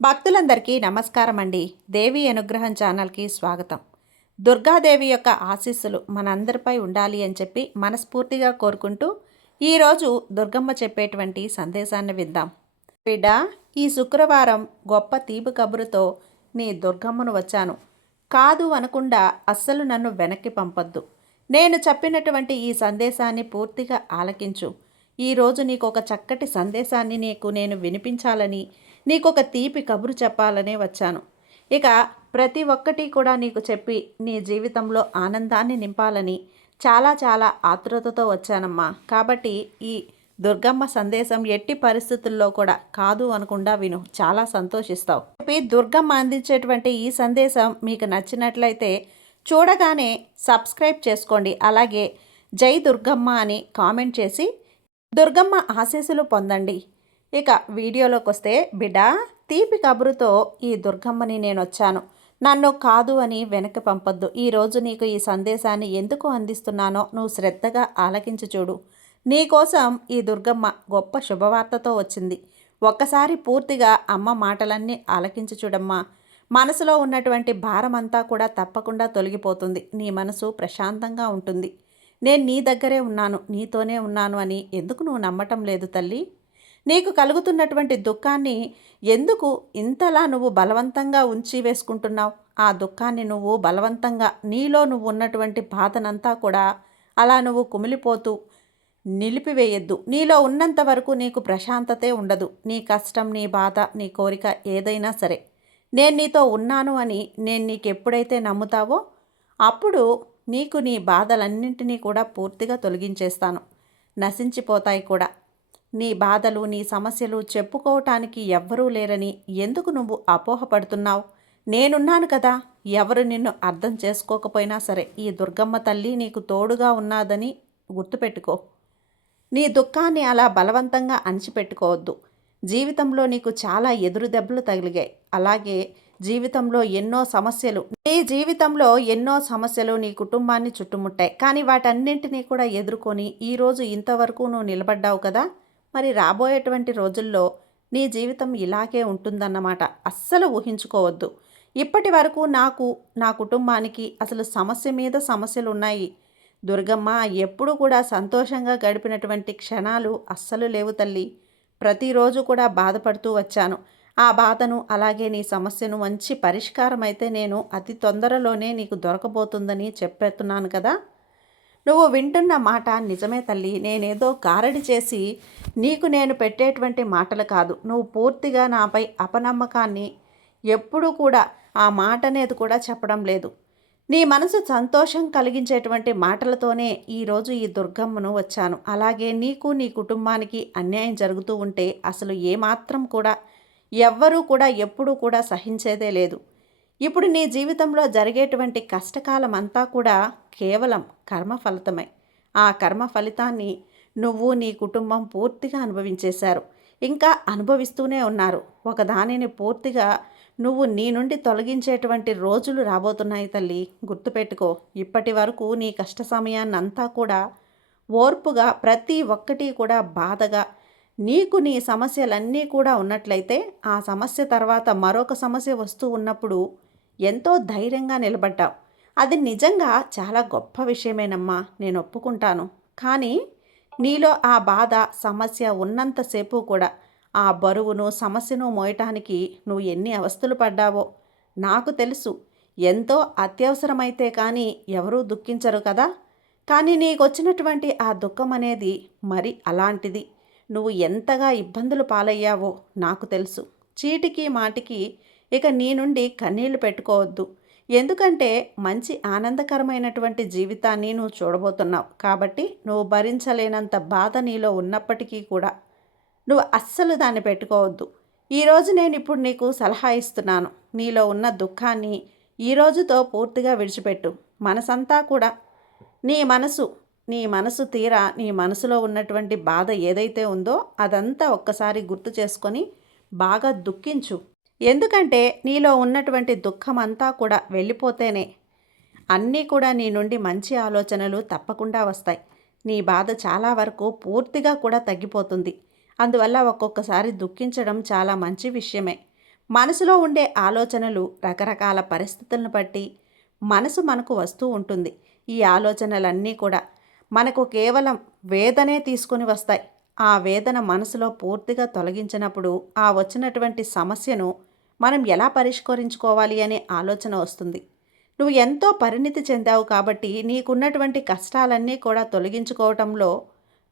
భక్తులందరికీ నమస్కారం అండి. దేవి అనుగ్రహం ఛానల్కి స్వాగతం. దుర్గాదేవి యొక్క ఆశీస్సులు మనందరిపై ఉండాలి అని చెప్పి మనస్ఫూర్తిగా కోరుకుంటూ ఈరోజు దుర్గమ్మ చెప్పేటువంటి సందేశాన్ని విద్దాం. బిడ్డ, ఈ శుక్రవారం గొప్ప తీపి కబురుతో నీ దుర్గమ్మను వచ్చాను. కాదు అనకుండా అస్సలు నన్ను వెనక్కి పంపొద్దు. నేను చెప్పినటువంటి ఈ సందేశాన్ని పూర్తిగా ఆలకించు. ఈరోజు నీకు ఒక చక్కటి సందేశాన్ని నేను వినిపించాలని, నీకొక తీపి కబురు చెప్పాలనే వచ్చాను. ఇక ప్రతి ఒక్కటి కూడా నీకు చెప్పి నీ జీవితంలో ఆనందాన్ని నింపాలని చాలా చాలా ఆతృతతో వచ్చానమ్మా. కాబట్టి ఈ దుర్గమ్మ సందేశం ఎట్టి పరిస్థితుల్లో కూడా కాదు అనకుండా విను, చాలా సంతోషిస్తావు. దుర్గమ్మ అందించేటువంటి ఈ సందేశం మీకు నచ్చినట్లయితే చూడగానే సబ్స్క్రైబ్ చేసుకోండి. అలాగే జై దుర్గమ్మ అని కామెంట్ చేసి దుర్గమ్మ ఆశీస్సులు పొందండి. ఇక వీడియోలోకి వస్తే, బిడ్డ, తీపి కబురుతో ఈ దుర్గమ్మని నేను వచ్చాను. నన్ను కాదు అని వెనక్కి పంపొద్దు. ఈరోజు నీకు ఈ సందేశాన్ని ఎందుకు అందిస్తున్నానో నువ్వు శ్రద్ధగా ఆలకించి చూడు. నీకోసం ఈ దుర్గమ్మ గొప్ప శుభవార్తతో వచ్చింది. ఒక్కసారి పూర్తిగా అమ్మ మాటలన్నీ ఆలకించి చూడమ్మా. మనసులో ఉన్నటువంటి భారమంతా కూడా తప్పకుండా తొలగిపోతుంది. నీ మనసు ప్రశాంతంగా ఉంటుంది. నేను నీ దగ్గరే ఉన్నాను, నీతోనే ఉన్నాను అని ఎందుకు నువ్వు నమ్మటం లేదు తల్లి? నీకు కలుగుతున్నటువంటి దుఃఖాన్ని ఎందుకు ఇంతలా నువ్వు బలవంతంగా ఉంచి వేసుకుంటున్నావు? ఆ దుఃఖాన్ని నువ్వు బలవంతంగా, నీలో నువ్వు ఉన్నటువంటి బాధనంతా కూడా అలా నువ్వు కుమిలిపోతూ నిలిపివేయద్దు. నీలో ఉన్నంత వరకు నీకు ప్రశాంతతే ఉండదు. నీ కష్టం, నీ బాధ, నీ కోరిక ఏదైనా సరే, నేను నీతో ఉన్నాను అని నేను నీకు ఎప్పుడైతే నమ్ముతావో అప్పుడు నీకు నీ బాధలన్నింటినీ కూడా పూర్తిగా తొలగించేస్తాను. నశించిపోతాయి కూడా. నీ బాధలు, నీ సమస్యలు చెప్పుకోవటానికి ఎవ్వరూ లేరని ఎందుకు నువ్వు అపోహపడుతున్నావు? నేనున్నాను కదా. ఎవరు నిన్ను అర్థం చేసుకోకపోయినా సరే ఈ దుర్గమ్మ తల్లి నీకు తోడుగా ఉన్నదని గుర్తుపెట్టుకో. నీ దుఃఖాన్ని అలా బలవంతంగా అణిచిపెట్టుకోవద్దు. జీవితంలో నీకు చాలా ఎదురు దెబ్బలు తగిలిగాయి. అలాగే జీవితంలో ఎన్నో సమస్యలు నీ కుటుంబాన్ని చుట్టుముట్టాయి. కానీ వాటన్నింటినీ కూడా ఎదుర్కొని ఈరోజు ఇంతవరకు నువ్వు నిలబడ్డావు కదా. మరి రాబోయేటువంటి రోజుల్లో నీ జీవితం ఇలాగే ఉంటుందన్నమాట. అస్సలు ఊహించుకోవద్దు. ఇప్పటి వరకు నాకు, నా కుటుంబానికి అసలు సమస్య మీద సమస్యలు ఉన్నాయి. దుర్గమ్మ, ఎప్పుడు కూడా సంతోషంగా గడిపినటువంటి క్షణాలు అస్సలు లేవు తల్లి. ప్రతిరోజు కూడా బాధపడుతూ వచ్చాను. ఆ బాధను, అలాగే నీ సమస్యను మంచి పరిష్కారం అయితే నేను అతి తొందరలోనే నీకు దొరకబోతుందని చెప్పేస్తున్నాను కదా. నువ్వు వింటున్న మాట నిజమే తల్లి. నేనేదో గారడి చేసి నీకు నేను పెట్టేటువంటి మాటలు కాదు. నువ్వు పూర్తిగా నాపై అపనమ్మకాన్ని ఎప్పుడూ కూడా ఆ మాట అనేది కూడా చెప్పడం లేదు. నీ మనసు సంతోషం కలిగించేటువంటి మాటలతోనే ఈరోజు ఈ దుర్గమ్మను వచ్చాను. అలాగే నీకు, నీ కుటుంబానికి అన్యాయం జరుగుతూ ఉంటే అసలు ఏమాత్రం కూడా ఎవ్వరూ కూడా ఎప్పుడూ కూడా సహించేదే లేదు. ఇప్పుడు నీ జీవితంలో జరిగేటువంటి కష్టకాలం అంతా కూడా కేవలం కర్మ ఫలితమే. ఆ కర్మ ఫలితాన్ని నువ్వు, నీ కుటుంబం పూర్తిగా అనుభవించేశారు. ఇంకా అనుభవిస్తూనే ఉన్నారు. ఒకదానిని పూర్తిగా నువ్వు నీ నుండి తొలగించేటువంటి రోజులు రాబోతున్నాయి తల్లి. గుర్తుపెట్టుకో. ఇప్పటి వరకు నీ కష్ట సమయాన్నంతా కూడా ఓర్పుగా, ప్రతి ఒక్కటి కూడా బాధగా, నీకు నీ సమస్యలన్నీ కూడా ఉన్నట్లయితే ఆ సమస్య తర్వాత మరొక సమస్య వస్తూ ఉన్నప్పుడు ఎంతో ధైర్యంగా నిలబడ్డావు. అది నిజంగా చాలా గొప్ప విషయమేనమ్మా, నేను ఒప్పుకుంటాను. కానీ నీలో ఆ బాధ, సమస్య ఉన్నంతసేపు కూడా ఆ బరువును, సమస్యను మోయటానికి నువ్వు ఎన్ని అవస్థలు పడ్డావో నాకు తెలుసు. ఎంతో అత్యవసరమైతే కానీ ఎవరూ దుఃఖించరు కదా. కానీ నీకొచ్చినటువంటి ఆ దుఃఖం అనేది మరి అలాంటిది. నువ్వు ఎంతగా ఇబ్బందులు పాలయ్యావో నాకు తెలుసు. చీటికి మాటికి ఇక నీ నుండి కన్నీళ్లు పెట్టుకోవద్దు. ఎందుకంటే మంచి ఆనందకరమైనటువంటి జీవితాన్ని నువ్వు చూడబోతున్నావు. కాబట్టి నువ్వు భరించలేనంత బాధ నీలో ఉన్నప్పటికీ కూడా నువ్వు అస్సలు దాన్ని పెట్టుకోవద్దు. ఈరోజు నేను ఇప్పుడు నీకు సలహా ఇస్తున్నాను. నీలో ఉన్న దుఃఖాన్ని ఈ రోజుతో పూర్తిగా విడిచిపెట్టు. మనసంతా కూడా నీ మనసు తీరా నీ మనసులో ఉన్నటువంటి బాధ ఏదైతే ఉందో అదంతా ఒక్కసారి గుర్తు చేసుకొని బాగా దుఃఖించు. ఎందుకంటే నీలో ఉన్నటువంటి దుఃఖమంతా కూడా వెళ్ళిపోతేనే అన్నీ కూడా నీ నుండి మంచి ఆలోచనలు తప్పకుండా వస్తాయి. నీ బాధ చాలా వరకు పూర్తిగా కూడా తగ్గిపోతుంది. అందువల్ల ఒక్కొక్కసారి దుఃఖించడం చాలా మంచి విషయమే. మనసులో ఉండే ఆలోచనలు రకరకాల పరిస్థితులను బట్టి మనకు వస్తూ ఉంటుంది. ఈ ఆలోచనలన్నీ కూడా మనకు కేవలం వేదనే తీసుకొని వస్తాయి. ఆ వేదన మనసులో పూర్తిగా తొలగించినప్పుడు ఆ వచ్చినటువంటి సమస్యను మనం ఎలా పరిష్కరించుకోవాలి అనే ఆలోచన వస్తుంది. నువ్వు ఎంతో పరిణితి చెందావు కాబట్టి నీకున్నటువంటి కష్టాలన్నీ కూడా తొలగించుకోవటంలో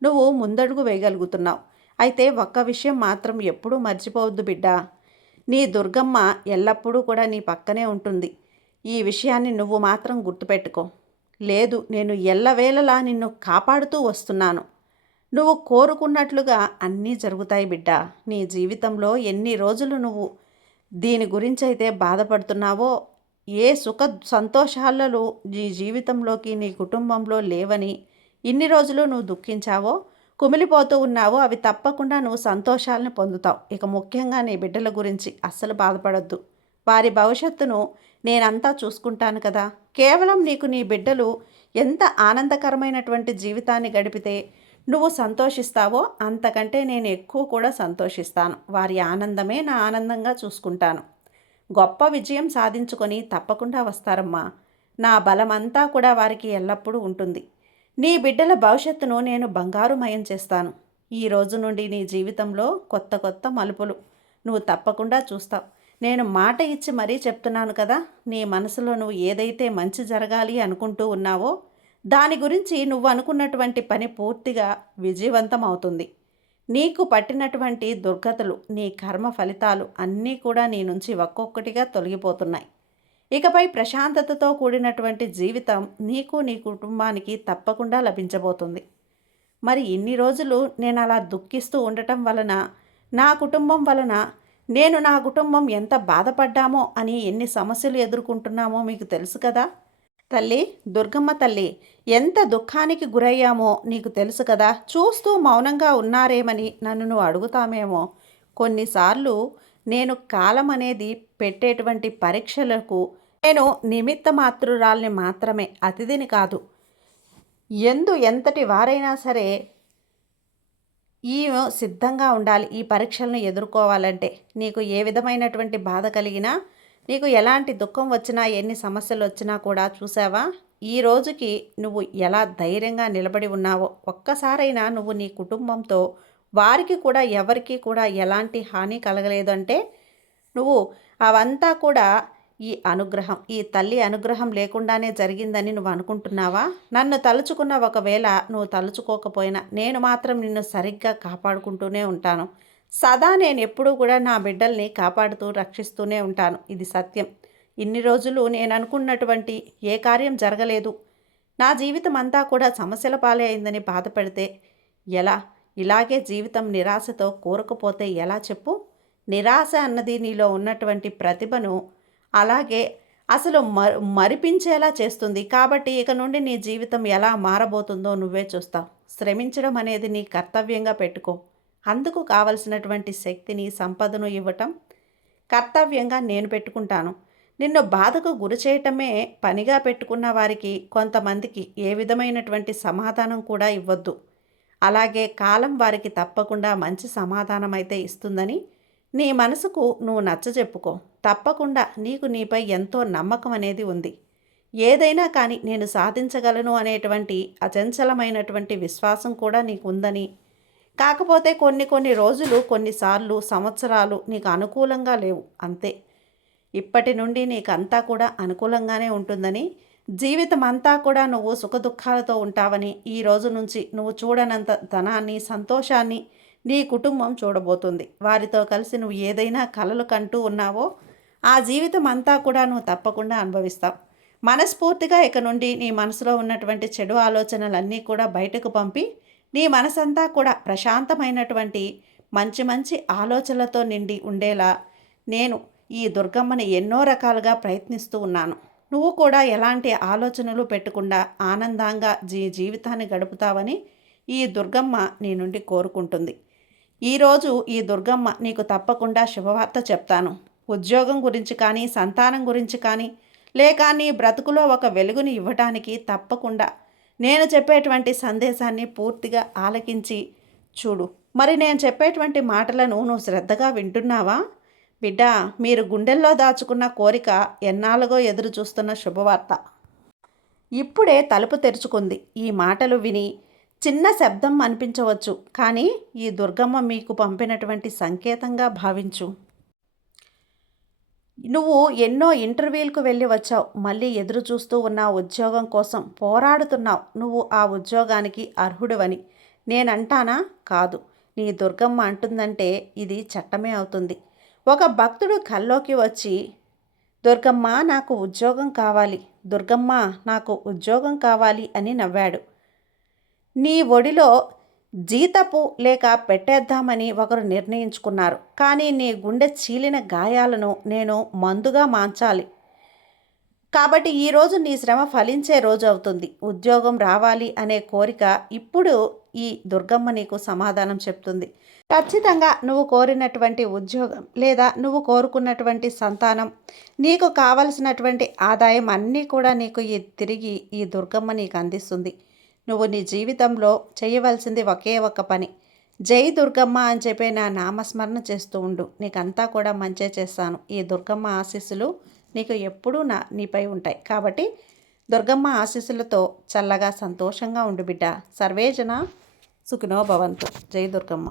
నువ్వు ముందడుగు వేయగలుగుతున్నావు. అయితే ఒక్క విషయం మాత్రం ఎప్పుడూ మర్చిపోవద్దు బిడ్డా. నీ దుర్గమ్మ ఎల్లప్పుడూ కూడా నీ పక్కనే ఉంటుంది. ఈ విషయాన్ని నువ్వు మాత్రం గుర్తుపెట్టుకో. లేదు, నేను ఎల్లవేళలా నిన్ను కాపాడుతూ వస్తున్నాను. నువ్వు కోరుకున్నట్లుగా అన్నీ జరుగుతాయి బిడ్డా. నీ జీవితంలో ఎన్ని రోజులు నువ్వు దీని గురించైతే బాధపడుతున్నావో, ఏ సుఖ సంతోషాలలో నీ జీవితంలోకి నీ కుటుంబంలో లేవని ఇన్ని రోజులు నువ్వు దుఃఖించావో, కుమిలిపోతూ ఉన్నావో, అవి తప్పకుండా నువ్వు సంతోషాలను పొందుతావు. ఇక ముఖ్యంగా నీ బిడ్డల గురించి అస్సలు బాధపడొద్దు. వారి భవిష్యత్తును నేనంతా చూసుకుంటాను కదా. కేవలం నీకు నీ బిడ్డలు ఎంత ఆనందకరమైనటువంటి జీవితాన్ని గడిపితే నువ్వు సంతోషిస్తావో అంతకంటే నేను ఎక్కువ కూడా సంతోషిస్తాను. వారి ఆనందమే నా ఆనందంగా చూసుకుంటాను. గొప్ప విజయం సాధించుకొని తప్పకుండా వస్తారమ్మా. నా బలమంతా కూడా వారికి ఎల్లప్పుడూ ఉంటుంది. నీ బిడ్డల భవిష్యత్తును నేను బంగారుమయం చేస్తాను. ఈ రోజు నుండి నీ జీవితంలో కొత్త కొత్త మలుపులు నువ్వు తప్పకుండా చూస్తావు. నేను మాట ఇచ్చి మరీ చెప్తున్నాను కదా. నీ మనసులో నువ్వు ఏదైతే మంచి జరగాలి అనుకుంటూ ఉన్నావో దాని గురించి నువ్వు అనుకున్నటువంటి పని పూర్తిగా విజయవంతం అవుతుంది. నీకు పట్టినటువంటి దుర్గతులు, నీ కర్మ ఫలితాలు అన్నీ కూడా నీ నుంచి ఒక్కొక్కటిగా తొలగిపోతున్నాయి. ఇకపై ప్రశాంతతతో కూడినటువంటి జీవితం నీకు నీ కుటుంబానికి తప్పకుండా లభించబోతుంది. మరి ఇన్ని రోజులు నేను అలా దుఃఖిస్తూ ఉండటం వలన, నా కుటుంబం వలన నా కుటుంబం ఎంత బాధపడ్డామో అని ఎన్ని సమస్యలు ఎదుర్కొంటున్నామో మీకు తెలుసు కదా. తల్లి, దుర్గమ్మ తల్లి, ఎంత దుఃఖానికి గురయ్యామో నీకు తెలుసు కదా. చూస్తూ మౌనంగా ఉన్నారేమని నన్ను నువ్వు అడుగుతామేమో. కొన్నిసార్లు నేను కాలం అనేది పెట్టేటువంటి పరీక్షలకు నేను నిమిత్త మాత్రురాల్ని మాత్రమే, అతిథిని కాదు. ఎంతటి వారైనా సరే ఈ సిద్ధంగా ఉండాలి ఈ పరీక్షలను ఎదుర్కోవాలంటే. నీకు ఏ విధమైనటువంటి బాధ కలిగినా, నీకు ఎలాంటి దుఃఖం వచ్చినా, ఎన్ని సమస్యలు వచ్చినా కూడా చూసావా, ఈ రోజుకి నువ్వు ఎలా ధైర్యంగా నిలబడి ఉన్నావో. ఒక్కసారైనా నువ్వు నీ కుటుంబంతో, వారికి కూడా ఎవరికి కూడా ఎలాంటి హాని కలగలేదంటే నువ్వు అవంతా కూడా ఈ అనుగ్రహం, ఈ తల్లి అనుగ్రహం లేకుండానే జరిగిందని నువ్వు అనుకుంటున్నావా? నన్ను తలుచుకున్న ఒకవేళ నువ్వు తలుచుకోకపోయినా నేను మాత్రం నిన్ను సరిగ్గా కాపాడుకుంటూనే ఉంటాను. సదా నేను ఎప్పుడూ కూడా నా బిడ్డల్ని కాపాడుతూ రక్షిస్తూనే ఉంటాను. ఇది సత్యం. ఇన్ని రోజులు నేను అనుకున్నటువంటి ఏ కార్యం జరగలేదు. నా జీవితం అంతా కూడా సమస్యల పాలే అయిందని బాధపడితే ఎలా? ఇలాగే జీవితం నిరాశతో కూరుకుపోతే ఎలా చెప్పు? నిరాశ అన్నది నీలో ఉన్నటువంటి ప్రతిభను అలాగే అసలు మరిపించేలా చేస్తుంది. కాబట్టి ఇక నుండి నీ జీవితం ఎలా మారబోతుందో నువ్వే చూస్తావు. శ్రమించడం అనేది నీ కర్తవ్యంగా పెట్టుకో. అందుకు కావలసినటువంటి శక్తిని, సంపదను ఇవ్వటం కర్తవ్యంగా నేను పెట్టుకుంటాను. నిన్ను బాధకు గురి చేయటమే పనిగా పెట్టుకున్న వారికి కొంతమందికి ఏ విధమైనటువంటి సమాధానం కూడా ఇవ్వద్దు. అలాగే కాలం వారికి తప్పకుండా మంచి సమాధానం అయితే ఇస్తుందని నీ మనసుకు నువ్వు నచ్చజెప్పుకో. తప్పకుండా నీపై ఎంతో నమ్మకం అనేది ఉంది. ఏదైనా కానీ నేను సాధించగలను అనేటువంటి అచంచలమైనటువంటి విశ్వాసం కూడా నీకు ఉందని, కాకపోతే కొన్ని రోజులు, కొన్నిసార్లు, సంవత్సరాలు నీకు అనుకూలంగా లేవు అంతే. ఇప్పటి నుండి నీకంతా కూడా అనుకూలంగానే ఉంటుందని, జీవితం అంతా కూడా నువ్వు సుఖదుఖాలతో ఉంటావని, ఈ రోజు నుంచి నువ్వు చూడనంత ధనాన్ని, సంతోషాన్ని నీ కుటుంబం చూడబోతుంది. వారితో కలిసి నువ్వు ఏదైనా కలలు కంటూ ఉన్నావో ఆ జీవితం అంతా కూడా నువ్వు తప్పకుండా అనుభవిస్తావు. మనస్ఫూర్తిగా ఇక నుండి నీ మనసులో ఉన్నటువంటి చెడు ఆలోచనలన్నీ కూడా బయటకు పంపి నీ మనసంతా కూడా ప్రశాంతమైనటువంటి మంచి మంచి ఆలోచనలతో నిండి ఉండేలా నేను ఈ దుర్గమ్మని ఎన్నో రకాలుగా ప్రయత్నిస్తూ ఉన్నాను. నువ్వు కూడా ఎలాంటి ఆలోచనలు పెట్టకుండా ఆనందంగా జీవితాన్ని గడుపుతావని ఈ దుర్గమ్మ నీ నుండి కోరుకుంటుంది. ఈరోజు ఈ దుర్గమ్మ నీకు తప్పకుండా శుభవార్త చెప్తాను. ఉద్యోగం గురించి కానీ, సంతానం గురించి కానీ, లేక నీ బ్రతుకులో ఒక వెలుగుని ఇవ్వటానికి తప్పకుండా నేను చెప్పేటువంటి సందేశాన్ని పూర్తిగా ఆలకించి చూడు. మరి నేను చెప్పేటువంటి మాటలను నువ్వు శ్రద్ధగా వింటున్నావా? బిడ్డ, మీరు గుండెల్లో దాచుకున్న కోరిక ఎన్నాళ్ళుగో ఎదురు చూస్తున్న శుభవార్త ఇప్పుడే తలుపు తెరుచుకుంది. ఈ మాటలు విని చిన్న శబ్దం అనిపించవచ్చు, కానీ ఈ దుర్గమ్మ మీకు పంపినటువంటి సంకేతంగా భావించు. నువ్వు ఎన్నో ఇంటర్వ్యూలకు వెళ్ళి వచ్చావు, మళ్ళీ ఎదురు చూస్తూ ఉన్న ఉద్యోగం కోసం పోరాడుతున్నావు. నువ్వు ఆ ఉద్యోగానికి అర్హుడివని నేనంటానా? కాదు, నీ దుర్గమ్మ అంటుందంటే ఇది చట్టమే అవుతుంది. ఒక భక్తుడు కల్లోకి వచ్చి, దుర్గమ్మ నాకు ఉద్యోగం కావాలి, దుర్గమ్మ నాకు ఉద్యోగం కావాలి అని నవ్వాడు. నీ ఒడిలో జీతపు లేక పెట్టేద్దామని ఒకరు నిర్ణయించుకున్నారు. కానీ నీ గుండె చీలిన గాయాలను నేను మందుగా మార్చాలి. కాబట్టి ఈరోజు నీ శ్రమ ఫలించే రోజు అవుతుంది. ఉద్యోగం రావాలి అనే కోరిక ఇప్పుడు ఈ దుర్గమ్మ నీకు సమాధానం చెప్తుంది. ఖచ్చితంగా నువ్వు కోరినటువంటి ఉద్యోగం లేదా నువ్వు కోరుకున్నటువంటి సంతానం, నీకు కావలసినటువంటి ఆదాయం అన్నీ కూడా నీకు తిరిగి ఈ దుర్గమ్మ నీకు అందిస్తుంది. నువ్వు నీ జీవితంలో చేయవలసింది ఒకే ఒక్క పని. జై దుర్గమ్మ అని చెప్పి నా నామస్మరణ చేస్తూ ఉండు. నీకంతా కూడా మంచే చేస్తాను. ఈ దుర్గమ్మ ఆశీస్సులు నీకు ఎప్పుడూ నీపై ఉంటాయి. కాబట్టి దుర్గమ్మ ఆశీస్సులతో చల్లగా సంతోషంగా ఉండు బిడ్డ. సర్వేజన సుఖినో భవంతు. జై దుర్గమ్మ.